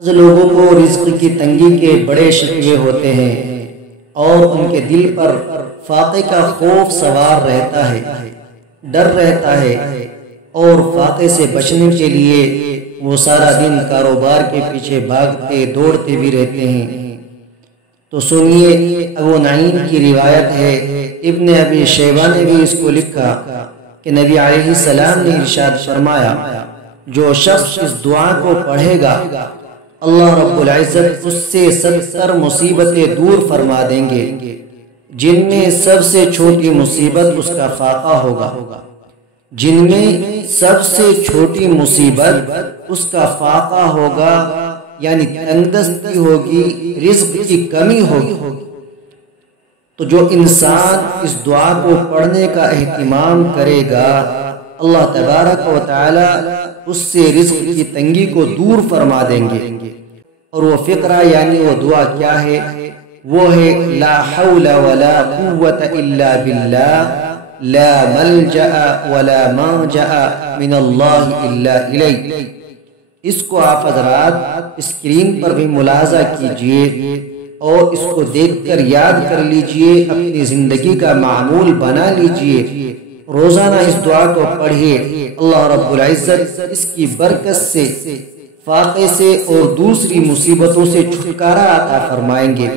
بعض لوگوں کو رزق کی تنگی کے بڑے شکوے ہوتے ہیں اور ان کے دل پر فاقے کا خوف سوار رہتا ہے، ڈر رہتا ہے، اور فاقے سے بچنے کے لیے وہ سارا دن کاروبار کے پیچھے بھاگتے دوڑتے بھی رہتے ہیں۔ تو سنیے، ابو نعیم کی روایت ہے، ابن ابی شیبہ نے بھی اس کو لکھا کہ نبی علیہ السلام نے ارشاد فرمایا، جو شخص اس دعا کو پڑھے گا اللہ رب العزت اس سے 70 مصیبتیں دور فرما دیں گے، جن میں سب سے چھوٹی مصیبت اس کا فاقہ ہوگا، جن میں سب سے چھوٹی مصیبت اس کا فاقہ ہوگا، یعنی تنگدستی ہوگی، رزق کی کمی ہوگی۔ تو جو انسان اس دعا کو پڑھنے کا اہتمام کرے گا، اللہ تبارک و تعالی اس سے رزق کی تنگی کو دور فرما دیں گے۔ اور وہ فقرہ یعنی وہ دعا کیا ہے؟ وہ ہے لا حول ولا قوة الا باللہ، لا ملجأ ولا منجأ من اللہ الا الیہ۔ اس کو آپ حضرات اسکرین پر بھی ملاحظہ کیجئے اور اس کو دیکھ کر یاد کر لیجئے، اپنی زندگی کا معمول بنا لیجئے، روزانہ اس دعا کو پڑھیے، اللہ رب العزت اس کی برکت سے، فاقے سے اور دوسری مصیبتوں سے چھٹکارا عطا فرمائیں گے۔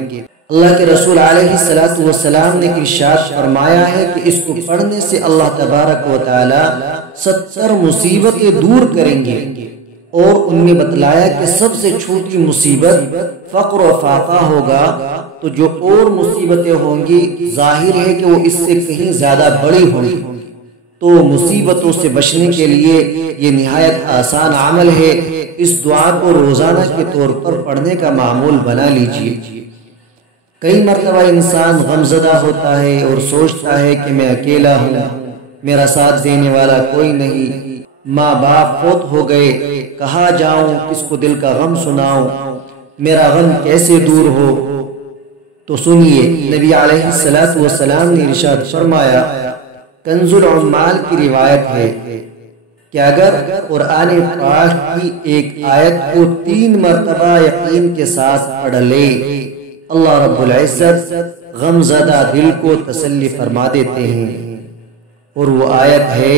اللہ کے رسول علیہ السلام نے ارشاد فرمایا ہے کہ اس کو پڑھنے سے اللہ تبارک و تعالی 70 مصیبتیں دور کریں گے، اور ان نے بتلایا کہ سب سے چھوٹی مصیبت فقر و فاقہ ہوگا، تو جو اور مصیبتیں ہوں گی ظاہر ہے کہ وہ اس سے کہیں زیادہ بڑی ہوں گی۔ تو مصیبتوں سے بچنے کے لیے یہ نہایت آسان عمل ہے، اس دعا کو روزانہ کے طور پر پڑھنے کا معمول بنا لیجئے۔ کئی مرتبہ انسان غمزدہ ہوتا ہے اور سوچتا ہے کہ میں اکیلا ہوں، میرا ساتھ دینے والا کوئی نہیں، ماں باپ فوت ہو گئے، کہاں جاؤں، کس کو دل کا غم سناؤں، میرا غم کیسے دور ہو؟ تو سنیے، نبی علیہ السلام نے ارشاد فرمایا، کنز العمال کی روایت ہے کہ اگر قرآن پاک کی ایک آیت کو 3 مرتبہ یقین کے ساتھ پڑھ لے، اللہ رب العزت غمزدہ دل کو تسلی فرما دیتے ہیں۔ اور وہ آیت ہے،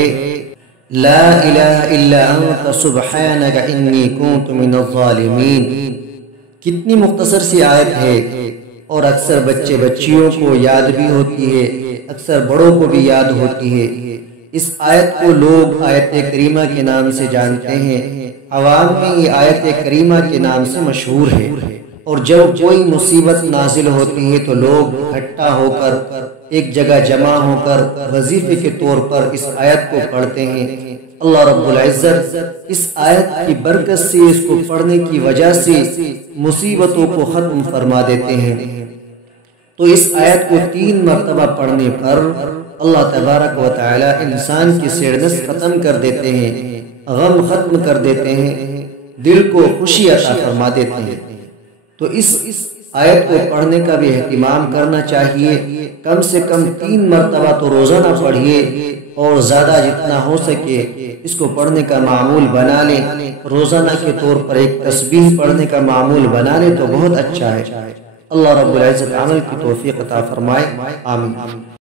لا الہ الا انت سبحانک انی کنت من الظالمین۔ کتنی مختصر سی آیت ہے، اور اکثر بچے بچیوں کو یاد بھی ہوتی ہے، اکثر بڑوں کو بھی یاد ہوتی ہے۔ اس آیت کو لوگ آیت کریمہ کے نام سے جانتے ہیں، عوام میں یہ آیت کریمہ کے نام سے مشہور ہے۔ اور جب کوئی مصیبت نازل ہوتی ہے تو لوگ اکٹھا ہو کر ایک جگہ جمع ہو کر وظیفے کے طور پر اس آیت کو پڑھتے ہیں۔ اللہ رب العزت اس آیت کی برکت سے، اس کو پڑھنے کی وجہ سے مصیبتوں کو ختم فرما دیتے ہیں۔ تو اس آیت کو 3 مرتبہ پڑھنے پر اللہ تبارک و تعالی انسان کی سڑنس ختم کر دیتے ہیں، غم ختم کر دیتے ہیں، دل کو خوشی عطا فرما دیتے ہیں۔ تو اس آیت کو پڑھنے کا بھی اہتمام کرنا چاہیے، کم سے کم 3 مرتبہ تو روزانہ پڑھیے، اور زیادہ جتنا ہو سکے اس کو پڑھنے کا معمول بنا لیں، روزانہ کے طور پر ایک تسبیح پڑھنے کا معمول بنا لیں تو بہت اچھا ہے۔ اللہ رب العزت عمل کی توفیق عطا فرمائے، آمین۔